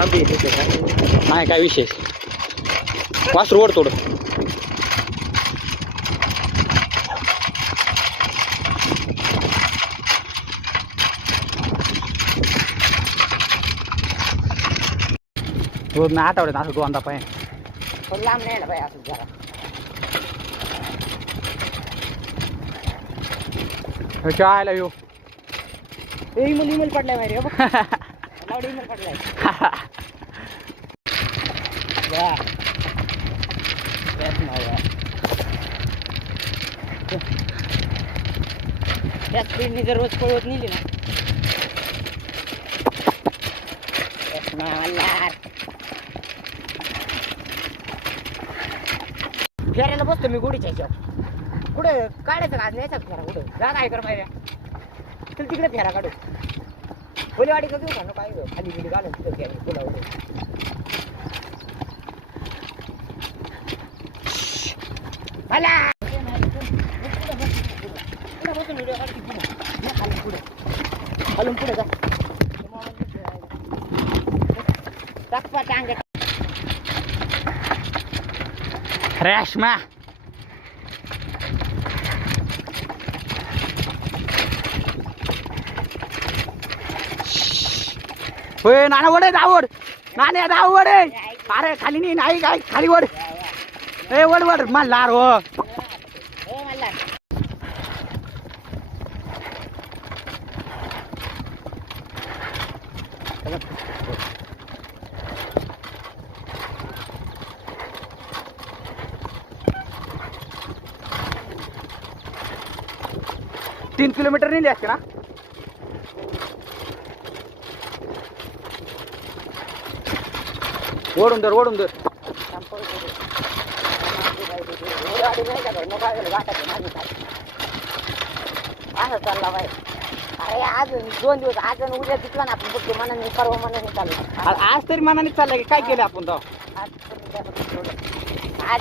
थांबी नाही काय विशेष वासरू ओढ थोडं रोज ना आठवड्यात असं दोनदा पाहिजे लांब नाही बाई असं जरा. काय येऊ ए इमल इमल पडलाय बाहेर पडलाय. आहे. त्या स्पीडने जर रोज पळवत नेली ना. फेरायला बसतो मी गुढीच्या ह्याच्यावर कुठे? काढायचं आज न्यायचा फेरा? कुठे? जागा आहे कर चल तिकडे फेरा काढू. फुलेवाडी का देऊ का नको आहे गं. खाली बिली घालून तिथं फेरा फुलावर मला पुढे बसून व्हिडिओ काढते पुढे या खाली पुढे खालून पुढे जा टाकपा टांगे रेशमा होय नाना वड आवड नाण्या आवड अरे खाली नाही नाही काय खाली वड. ए वड वड मल्हार हो. तीन किलोमीटर नेली असते ना? ओढून दर ओढून दर असं चालला बाई अरे आज दोन दिवस आज आणि उद्या तिथला ना आपण बघतो मनाने परवा मनाने चालू आ- आज तरी मनाने चाललंय की काय केलं आपण तो आज आज